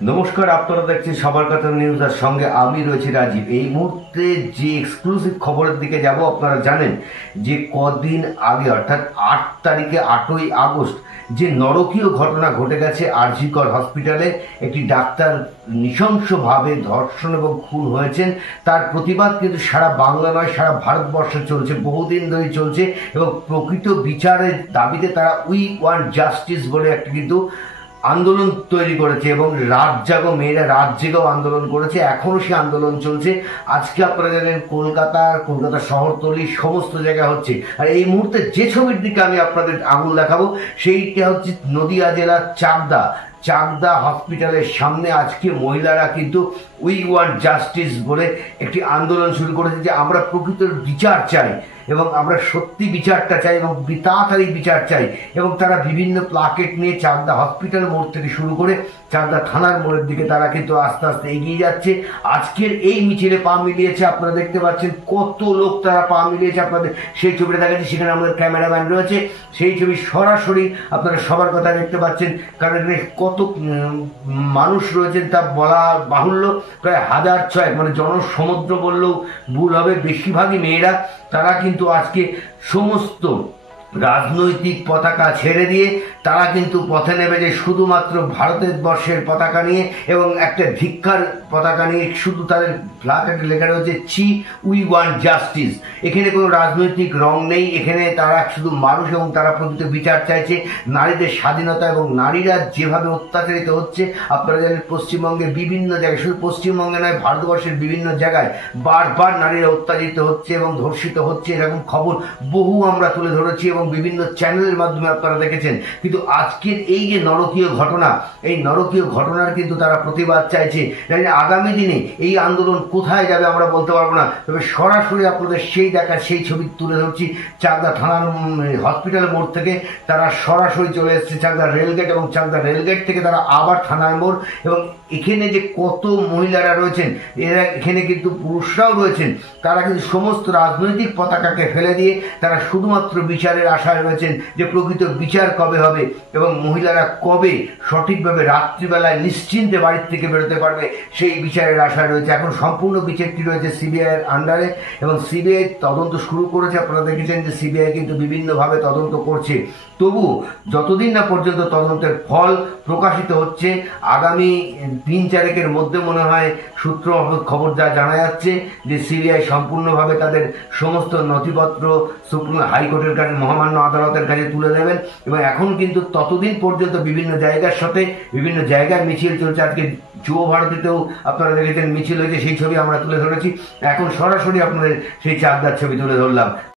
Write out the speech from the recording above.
নমস্কার, আপনারা দেখছেন সবার কথা নিউজ, আর সঙ্গে আমি রয়েছি রাজীব। এই মুহূর্তে যে এক্সক্লুসিভ খবরের দিকে যাব, আপনারা জানেন যে কদিন আগে অর্থাৎ 8 তারিখে 8ই আগস্ট যে নরকীয় ঘটনা ঘটে গেছে আরজি কর হসপিটালে। একটি ডাক্তার নৃশংসভাবে ধর্ষণ এবং খুন হয়েছেন, তার প্রতিবাদ কিন্তু সারা বাংলা নয় সারা ভারতবর্ষে চলছে, বহুদিন ধরে চলছে। এবং প্রকৃত বিচারের দাবিতে তারা উই ওয়ান্ট জাস্টিস বলে একটি কিন্তু আন্দোলন তৈরি করেছে এবং রাত জাগো মেয়েরা রাত জেগেও আন্দোলন করেছে, এখনো সে আন্দোলন চলছে। আজকে আপনারা জানেন কলকাতা শহরতলি সমস্ত জায়গা হচ্ছে। আর এই মুহূর্তে যে ছবির দিকে আমি আপনাদের আঙুল দেখাবো সেইটা হচ্ছে নদিয়া জেলার চাকদা হসপিটালের সামনে। আজকে মহিলারা কিন্তু উই ওয়ান্ট জাস্টিস বলে একটি আন্দোলন শুরু করেছে যে আমরা প্রকৃত বিচার চাই এবং আমরা সত্যি বিচারটা চাই এবং তাড়াতাড়ি বিচার চাই। এবং তারা বিভিন্ন প্লাকেট নিয়ে চাকদা হসপিটাল মোড় থেকে শুরু করে চাকদা থানার মোড়ের দিকে তারা কিন্তু আস্তে আস্তে এগিয়ে যাচ্ছে। আজকের এই মিছিলে পা মিলিয়েছে, আপনারা দেখতে পাচ্ছেন কত লোক তারা পা মিলিয়েছে। আপনাদের সেই ছবিটা দেখাচ্ছি, সেখানে আমাদের ক্যামেরাম্যান রয়েছে, সেই ছবি সরাসরি আপনারা সবার কথা দেখতে পাচ্ছেন। কারণ এখানে কত মানুষ রয়েছেন তা বলা বাহুল্য, প্রায় 1006, মানে জনসমুদ্র বললেও ভুল হবে। বেশিরভাগই মেয়েরা, তারা কিন্তু আজকে সমস্ত রাজনৈতিক পতাকা ছেড়ে দিয়ে তারা কিন্তু পথে নেমে যে শুধুমাত্র ভারতের বর্ষের পতাকা নিয়ে এবং একটা ধিক্কার পতাকা নিয়ে। শুধু তাদের প্লাকার্ডে লেখা রয়েছে চি উই ওয়ান্ট জাস্টিস। এখানে কোনো রাজনৈতিক রং নেই, এখানে তারা শুধু মানুষ এবং তারা প্রকৃত বিচার চাইছে, নারীদের স্বাধীনতা এবং নারীরা যেভাবে অত্যাচারিত হচ্ছে। আপনারা জানেন পশ্চিমবঙ্গের বিভিন্ন জায়গায়, শুধু পশ্চিমবঙ্গে নয় ভারতবর্ষের বিভিন্ন জায়গায় বারবার নারীরা অত্যাচারিত হচ্ছে এবং ধর্ষিত হচ্ছে, এরকম খবর বহু আমরা তুলে ধরেছি এবং বিভিন্ন চ্যানেলের মাধ্যমে আপনারা দেখেছেন। কিন্তু আজকের এই যে নরকীয় ঘটনা, এই নরকীয় ঘটনার কিন্তু তারা প্রতিবাদ চাইছে। জানি না আগামী দিনে এই আন্দোলন কোথায় যাবে আমরা বলতে পারবো না, তবে সরাসরি আপনাদের সেই ছবি তুলে ধরছি। চাকদা থানার হসপিটাল মোড় থেকে তারা সরাসরি চলে এসেছে চাকদা রেলগেট, এবং চাকদা রেলগেট থেকে তারা আবার থানার মোড়। এবং এখানে যে কত মহিলারা রয়েছেন, এরা এখানে কিন্তু পুরুষরাও রয়েছেন, তারা কিন্তু সমস্ত রাজনৈতিক পতাকাকে ফেলে দিয়ে তারা শুধুমাত্র বিচারের আশায় রয়েছেন যে প্রকৃত বিচার কবে হবে এবং মহিলারা কবে সঠিকভাবে রাত্রিবেলায় নিশ্চিন্তে বাড়ির থেকে বেরোতে পারবে, সেই বিচারের আশায় রয়েছে। এখন সম্পূর্ণ বিচারটি রয়েছে সিবিআইয়ের আন্ডারে এবং সিবিআই তদন্ত শুরু করেছে। আপনারা দেখেছেন যে সিবিআই কিন্তু বিভিন্নভাবে তদন্ত করছে। তবু যতদিন না পর্যন্ত তদন্তের ফল প্রকাশিত হচ্ছে, আগামী 3-4 মধ্যে মনে হয় সূত্র খবর যা জানা যাচ্ছে যে সিবিআই সম্পূর্ণভাবে তাদের সমস্ত নথিপত্র সুপ্রিম হাইকোর্টের কাছে, মহামান্য আদালতের কাছে তুলে দেবেন। এবং এখন কিন্তু ততদিন পর্যন্ত বিভিন্ন জায়গার সাথে বিভিন্ন জায়গায় মিছিল চলছে। আজকে যুব ভারতীতেও আপনারা দেখেছেন মিছিল হয়েছে, সেই ছবি আমরা তুলে ধরেছি। এখন সরাসরি আপনাদের সেই চাকদার ছবি তুলে ধরলাম।